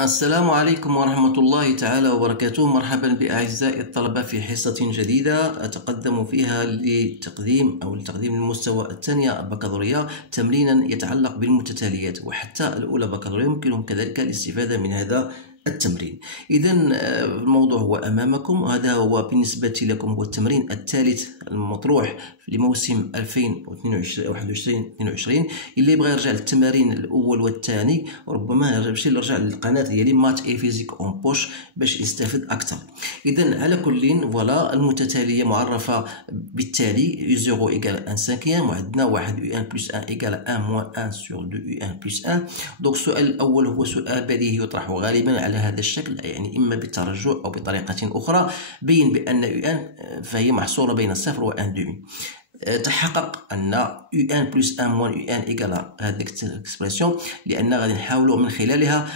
السلام عليكم ورحمة الله تعالى وبركاته. مرحبا بأعزائي الطلبة في حصة جديدة أتقدم فيها لتقديم المستوى الثانية البكالوريا تمرينا يتعلق بالمتتاليات، وحتى الأولى بكالوريا يمكنهم كذلك الاستفادة من هذا التمرين. إذا الموضوع هو أمامكم، وهذا هو بالنسبة لكم هو التمرين الثالث المطروح لموسم 2021-22. اللي يبغى يرجع للتمارين الأول والثاني ربما يرجع للقناة ديالي مات اي فيزيك اون بوش باش يستفد أكثر. إذا على كل فوالا المتتالية معرفة بالتالي U0 إيكال 1 سانكيام، وعندنا واحد UN بلس 1 إيكال 1 موان 1 سور 2 UN بلس 1. دونك السؤال الأول هو سؤال بديهي يطرح غالبا على هذا الشكل، يعني إما بالترجع أو بطريقة أخرى. بين بأن UN فهي محصورة بين 0 و 1 دومي. تحقق أن UN بلس 1 موان UN إيكال هذه الإكسبرسيون، لأن غادي نحاولوا من خلالها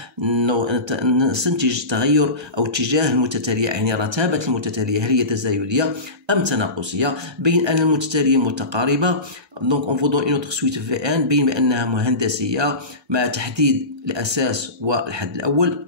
نستنتج تغير أو اتجاه المتتالية، يعني رتابة المتتالية هل هي تزايدية أم تناقصية. بين أن المتتالية متقاربة، دونك اون فو دون اون اوتر سويت في ان، بين بأنها مهندسية مع تحديد الأساس والحد الأول.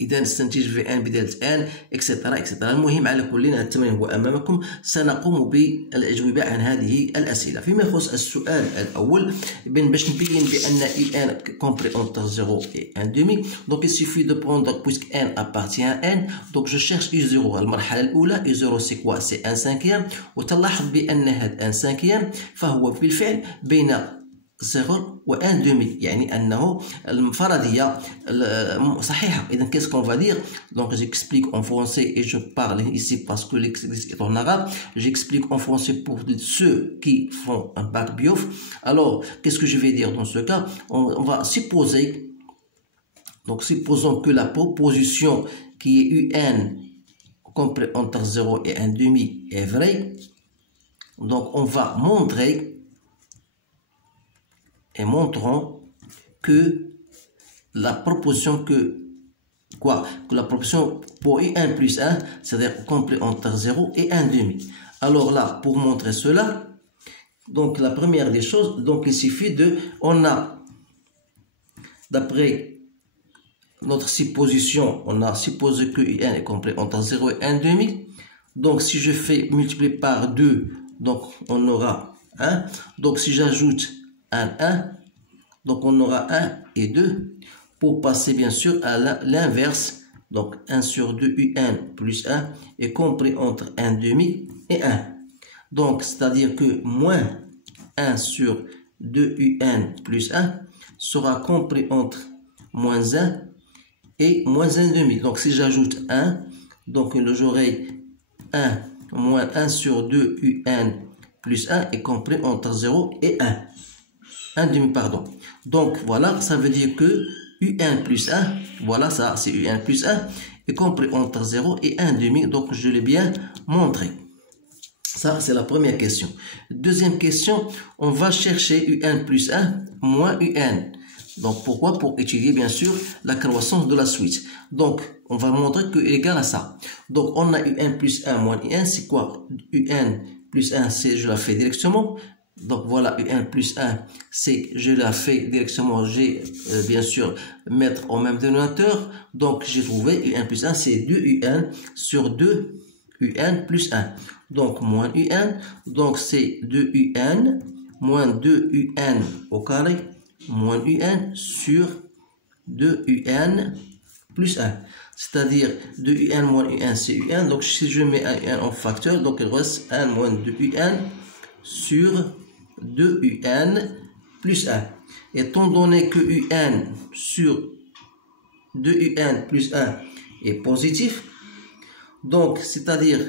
إذا نستنتج في ان بدالة ان اكسترا اكسترا. المهم على كل هذا التمرين هو أمامكم، سنقوم بالأجوبة عن هذه الأسئلة. فيما يخص السؤال الأول باش نبين بأن ان كومبري اونتر 0 et 1 demi. Donc il suffit de prendre, puisque n appartient à n, donc je cherche U0 المرحلة الأولى. U0 c'est quoi? C'est 1 cinquième. وتلاحظ بأن هذا 1 cinquième فهو بالفعل بين 0 و 1 دومي، يعني أنه الفرضية صحيحة. إذا qu'est-ce qu'on va dire? Donc j'explique en français et je parle ici parce que l'exercice est en arabe. J'explique en français pour ceux qui font un bac biof. Alors qu'est-ce que je vais dire dans ce cas? On va supposer, donc supposons que la proposition qui est UN compris entre 0 et 1 demi est vraie. Donc on va montrer et montrons que la proposition que la proposition pour UN plus 1, c'est-à-dire compris entre 0 et 1 demi. Alors là, pour montrer cela, donc la première des choses, donc il suffit on a, d'après notre supposition, on a supposé que UN est compris entre 0 et 1 demi. Donc si je fais multiplier par 2, donc on aura 1. Donc si j'ajoute 1, donc on aura 1 et 2, pour passer bien sûr à l'inverse, donc 1 sur 2 UN plus 1 est compris entre 1 demi et 1. Donc c'est-à-dire que moins 1 sur 2 UN plus 1 sera compris entre moins 1 et moins 1 demi. Donc si j'ajoute 1, donc j'aurai 1 moins 1 sur 2 UN plus 1 est compris entre 0 et 1. 1 demi, pardon. Donc voilà, ça veut dire que UN plus 1, voilà ça, c'est UN plus 1, est compris entre 0 et 1 demi. Donc je l'ai bien montré. Ça, c'est la première question. Deuxième question, on va chercher UN plus 1 moins UN. Donc pourquoi? Pour étudier bien sûr la croissance de la suite. Donc on va montrer que égal à ça. Donc on a UN plus 1 moins UN, c'est quoi? UN plus 1, c'est je la fais directement. Donc voilà, UN plus 1, c'est je la fais directement, j'ai bien sûr mettre au même dénominateur. Donc j'ai trouvé UN plus 1, c'est 2 UN sur 2 UN plus 1. Donc moins UN, donc c'est 2 UN moins 2 UN au carré moins UN sur 2 UN plus 1. C'est-à-dire 2 UN moins UN c'est UN. Donc si je mets un UN en facteur, donc il reste 1 moins 2 UN sur 2 UN plus 1. Étant donné que UN sur 2 UN plus 1 est positif, donc c'est-à-dire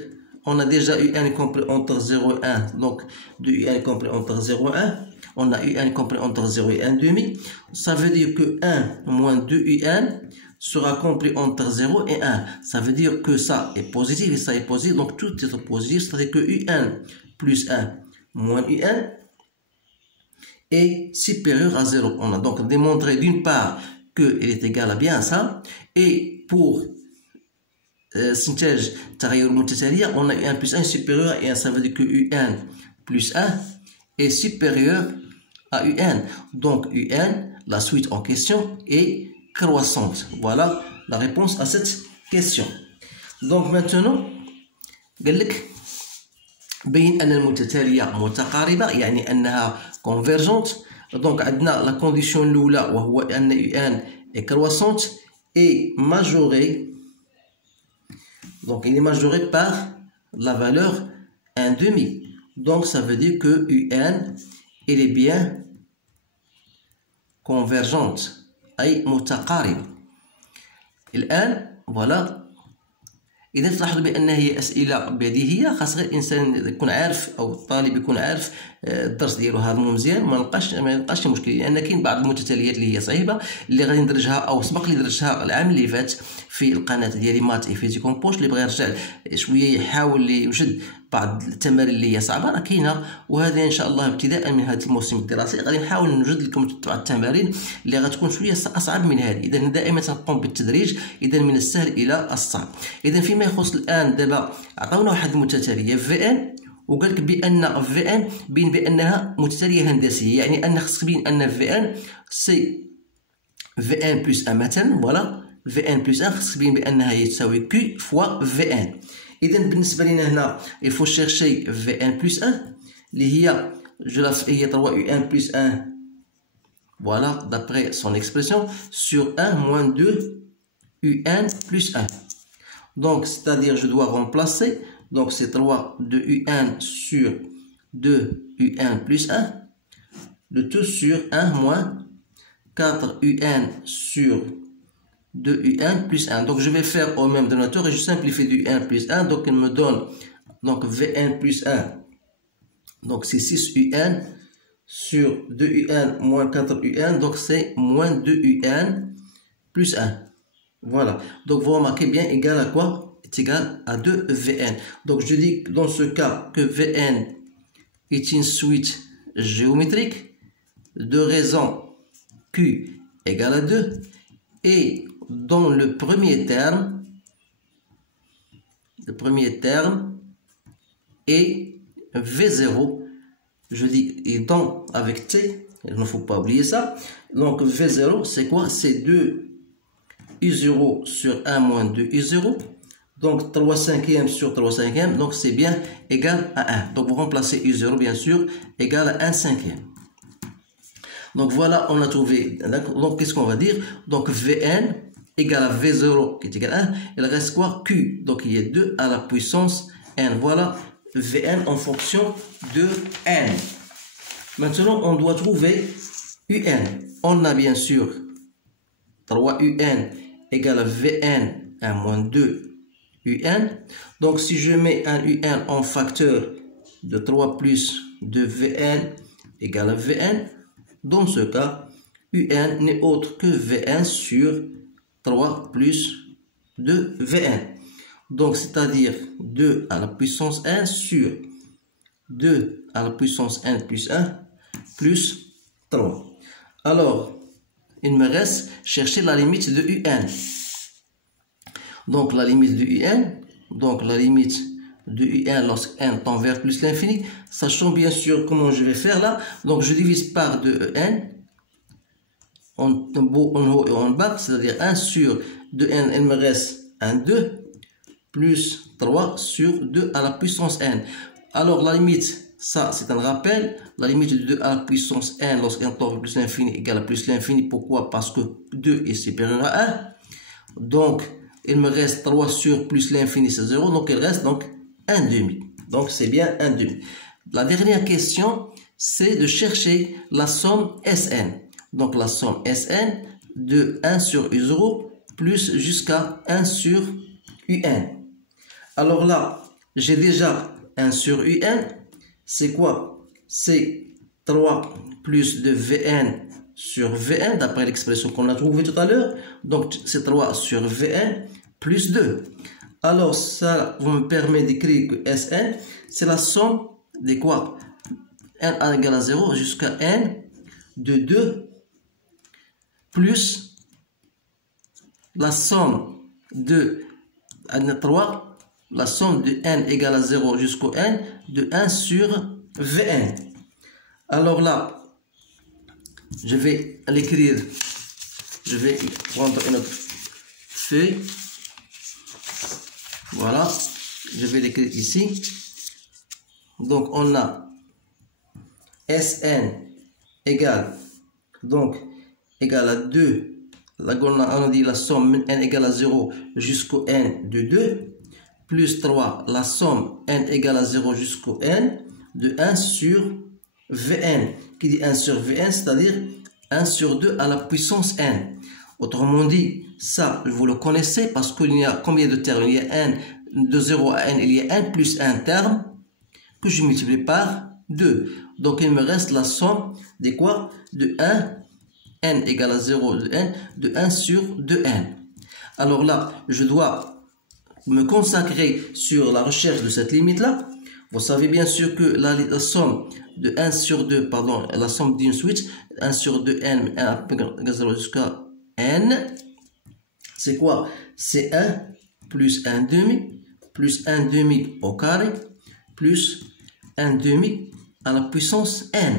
on a déjà UN compris entre 0 et 1, donc 2 UN compris entre 0 et 1, on a UN compris entre 0 et 1 demi, ça veut dire que 1 moins 2 UN sera compris entre 0 et 1, ça veut dire que ça est positif et ça est positif, donc tout est positif, c'est-à-dire que UN plus 1 moins UN est supérieur à 0. On a donc démontré d'une part qu'elle est égale à bien ça, et pour synthèse تغير المتتالية, on a UN plus 1 supérieur à 1, ça veut dire que UN plus 1 est supérieur à UN. Donc UN, la suite en question, est croissante. Voilà la réponse à cette question. Donc maintenant قال لك بين أن المتتالية متقاربة يعني أنها convergente. Donc عندنا la condition الأولى وهو أن UN est croissante et majorée. Donc il est majoré par la valeur 1/2. Donc ça veut dire que UN elle est bien convergente أي متقاربة. الآن voilà. إذا تلاحظوا بأن هي أسئلة بديهية، خاص غير الإنسان يكون عارف أو الطالب يكون عارف الدرس ديالو هذا مزيان، ما يلقاش مشكل، لأن كاين بعض المتتاليات اللي هي صعيبة اللي غادي ندرجها أو سبق لي درجتها العام اللي فات في القناة ديالي مات إي فيزيك اون بوش. اللي بغى يرجع شوية يحاول يوجد بعض التمارين اللي هي صعبة راه كاينة، وهذه إن شاء الله ابتداء من هذا الموسم الدراسي غادي نحاول نوجد لكم بعض التمارين اللي غتكون شوية أصعب من هذه. إذا دائما تنقوم بالتدريج، إذا من السهل إلى الصعب. إذا فيما يخص الآن دابا عطاونا واحد المتتالية في ان، وقال لك بأن في ان بين بأنها متتالية هندسية، يعني أن خصك تبين أن في ان سي في ان بلس ان مثلا. فوالا في ان بلس ان خصك تبين بأنها يتساوي كيو فوا في ان. إذا بالنسبة لنا هنا الفو شيرشي في ان بلس ان اللي هي هي 3 يو ان بلس ان. Voilà, d'après son expression, sur 1 moins 2 UN plus 1. Donc, c'est-à-dire, je dois remplacer. Donc, c'est 3 de UN sur 2 UN plus 1. Le tout sur 1 moins 4 UN sur 2 UN plus 1. Donc, je vais faire au même dénominateur et je simplifie du UN plus 1. Donc, il me donne donc VN plus 1. Donc, c'est 6 UN sur 2 UN moins 4 UN, donc c'est moins 2 UN plus 1. Voilà, donc vous remarquez bien égal à quoi? Est égal à 2 VN. Donc je dis dans ce cas que VN est une suite géométrique de raison Q égale à 2, et dans le premier terme est V0. Je dis, et donc avec T, il ne faut pas oublier ça. Donc V0, c'est quoi? C'est 2 I0 sur 1 moins 2 I0. Donc 3 cinquièmes sur 3 cinquièmes. Donc c'est bien égal à 1. Donc vous remplacez I0, bien sûr, égal à 1 cinquième. Donc voilà, on a trouvé. Donc qu'est-ce qu'on va dire? Donc Vn égale à V0 qui est égal à 1. Il reste quoi? Q. Donc il y a 2 à la puissance n. Voilà. Vn en fonction de n. Maintenant, on doit trouver Un. On a bien sûr 3 Un égale à Vn 1 moins 2 Un. Donc, si je mets un Un en facteur de 3 plus 2 Vn égale à Vn, dans ce cas, Un n'est autre que Vn sur 3 plus 2 Vn. Donc, c'est-à-dire 2 à la puissance n sur 2 à la puissance n plus 1 plus 3. Alors, il me reste chercher la limite de Un. Donc, la limite de Un, donc la limite de Un lorsque n tend vers plus l'infini, sachant bien sûr comment je vais faire là. Donc, je divise par 2 n en haut et en bas, c'est-à-dire 1 sur 2n, il me reste un 2 plus 3 sur 2 à la puissance n. Alors la limite, ça c'est un rappel, la limite de 2 à la puissance n lorsqu'un tend vers plus l'infini égale à plus l'infini. Pourquoi? Parce que 2 est supérieur à 1. Donc il me reste 3 sur plus l'infini, c'est 0, donc il reste donc 1 demi. Donc c'est bien 1 demi. La dernière question, c'est de chercher la somme Sn. Donc la somme Sn de 1 sur U0 plus jusqu'à 1 sur Un. Alors là, j'ai déjà 1 sur Un. C'est quoi? C'est 3 plus de Vn sur Vn, d'après l'expression qu'on a trouvée tout à l'heure. Donc, c'est 3 sur Vn plus 2. Alors, ça vous me permet d'écrire que Sn, c'est la somme de quoi? n égale à 0 jusqu'à n de 2 plus la somme de 3, la somme de n égale à 0 jusqu'au n de 1 sur Vn. Alors là, je vais l'écrire je vais prendre une autre feuille. Voilà, je vais l'écrire ici. Donc on a Sn égale égale à 2. Là, on a dit la somme n égale à 0 jusqu'au n de 2, plus 3, la somme n égale à 0 jusqu'au n de 1 sur Vn. Qui dit 1 sur Vn, c'est-à-dire 1 sur 2 à la puissance n. Autrement dit, ça, vous le connaissez parce qu'il y a combien de termes? Il y a n de 0 à n, il y a n plus 1 terme que je multiplie par 2. Donc, il me reste la somme de quoi? De 1, n égale à 0 de n, de 1 sur 2n. Alors là, je dois me consacrer sur la recherche de cette limite-là. Vous savez bien sûr que la somme de 1 sur 2, pardon, la somme d'une suite, 1 sur 2n, 1 égale à 0 jusqu'à n, c'est quoi? C'est 1 plus 1 demi, plus 1 demi au carré, plus 1 demi à la puissance n.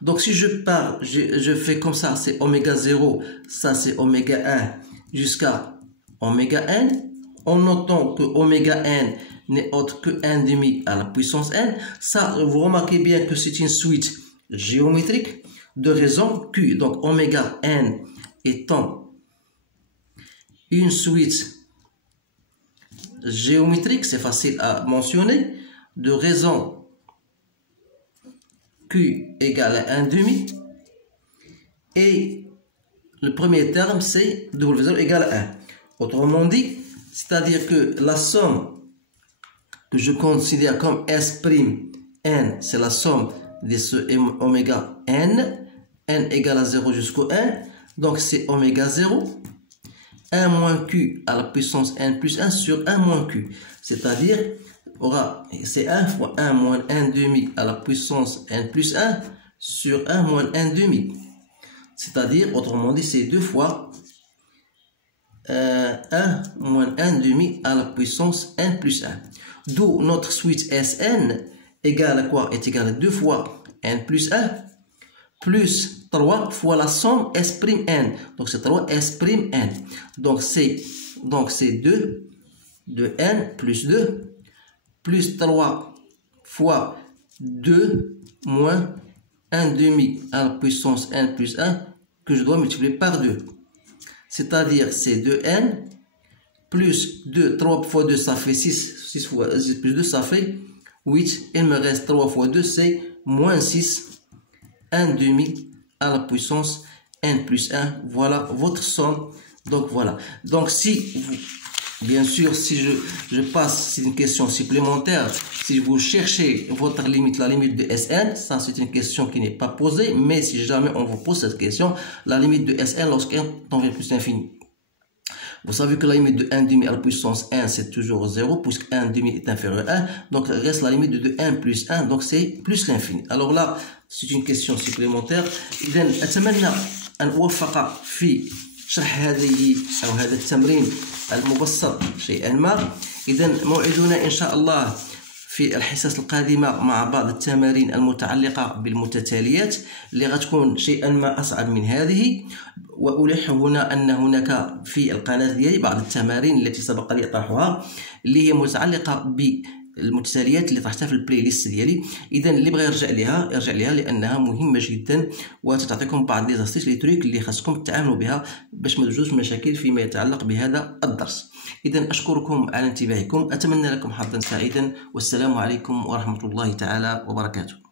Donc si je pars, je fais comme ça, c'est oméga 0, ça c'est oméga 1 jusqu'à oméga n, en notant que oméga n n'est autre que 1 demi à la puissance n. Ça, vous remarquez bien que c'est une suite géométrique de raison Q. Donc oméga n étant une suite géométrique, c'est facile à mentionner, de raison Q égale à 1 demi, et le premier terme c'est W0 égale à 1. Autrement dit, c'est-à-dire que la somme que je considère comme S', n, c'est la somme de ce oméga n, n égale à 0 jusqu'au n, donc c'est oméga 0, 1 moins Q à la puissance n plus 1 sur 1 moins Q, c'est-à-dire c'est 1 fois 1 moins 1 demi à la puissance n plus 1 sur 1 moins 1 demi. C'est-à-dire, autrement dit, c'est 2 fois 1 moins 1 demi à la puissance n plus 1. D'où notre suite Sn égale à quoi? Est égal à 2 fois n plus 1 plus 3 fois la somme S'(n). Donc c'est 3 S'(n). Donc c'est 2 de n plus 2 plus 3 fois 2 moins 1 demi à la puissance n plus 1 que je dois multiplier par 2. C'est-à-dire c'est 2n plus 2, 3 fois 2 ça fait 6, 6 fois 6 plus 2 ça fait 8. Il me reste 3 fois 2 c'est moins 6, 1 demi à la puissance n plus 1. Voilà votre somme. Donc voilà. Donc si vous... Bien sûr, si je passe, c'est une question supplémentaire. Si vous cherchez votre limite, la limite de Sn, ça c'est une question qui n'est pas posée. Mais si jamais on vous pose cette question, la limite de Sn lorsqu'n tend vers plus l'infini. Vous savez que la limite de 1 demi à la puissance 1, c'est toujours 0, puisque 1 demi est inférieur à 1. Donc, reste la limite de 1 plus 1, donc c'est plus l'infini. Alors là, c'est une question supplémentaire. إذن أتمنى أن أوفق في شرح هذه أو هذا التمرين المبسط شيئا ما. إذن موعدنا إن شاء الله في الحصص القادمة مع بعض التمارين المتعلقة بالمتتاليات اللي غتكون شيئا ما أصعب من هذه. وألح هنا أن هناك في القناة ديالي بعض التمارين التي سبق لي طرحها اللي هي متعلقة بالمتتاليات اللي طرحتها في البلاي ليست ديالي. إذا اللي بغى يرجع لها لأنها مهمة جدا وتعطيكم بعض لي زاستيس لي تريك اللي خاصكم تتعاملوا بها باش ما تجوش مشاكل فيما يتعلق بهذا الدرس. إذا أشكركم على انتباهكم، أتمنى لكم حظا سعيدا، والسلام عليكم ورحمة الله تعالى وبركاته.